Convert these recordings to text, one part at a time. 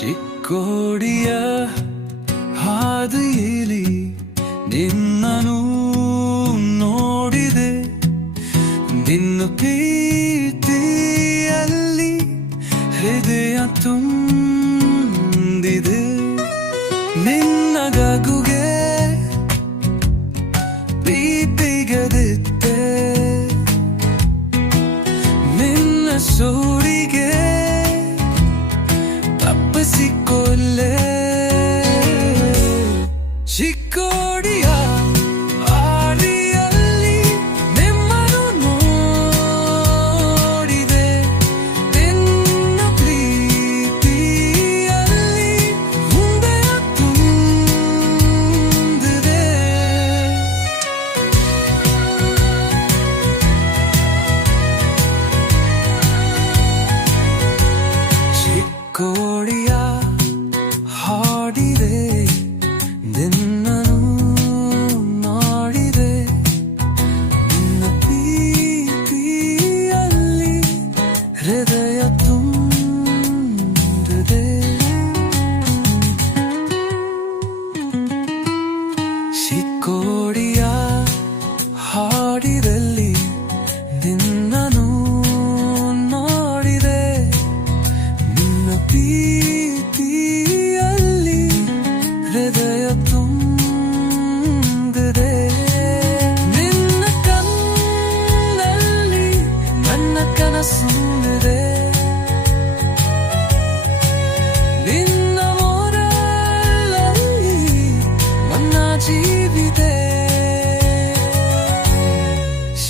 ಚಿಕ್ಕೋಡಿಯ ಹಾದಿಯಲ್ಲಿ ನಿನ್ನನು ನೋಡಿದೆ. ನಿನ್ನ ಪ್ರೀತಿಯಲ್ಲಿ ಹೃದಯ ತುಂಬಿದೆ. ನಿನ್ನ ಗಗುಗೆ ಪ್ರೀತಿಗದಿತ್ತೆ. ನಿನ್ನ ಸೂರಿಗೆ ಚಿಕ್ಕೋಡಿಯ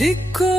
ಚಿಕ್ಕೋಡಿಯ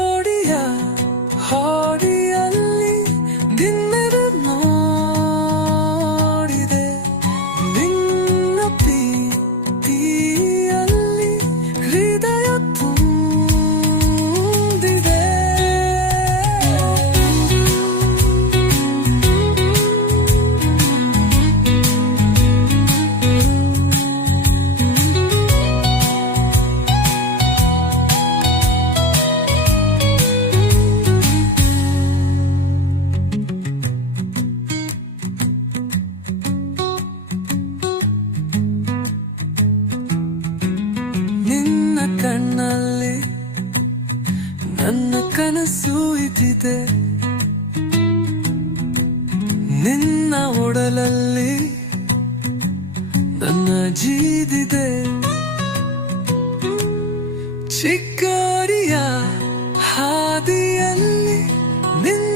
ಸೂಯಿತಿದೆ ನಿನ್ನ ಒಡಲಲ್ಲಿ ನನ್ನ ಜೀದಿದೆ. ಚಿಕ್ಕಾರಿಯ ಹಾದಿಯಲ್ಲಿ ನಿನ್ನ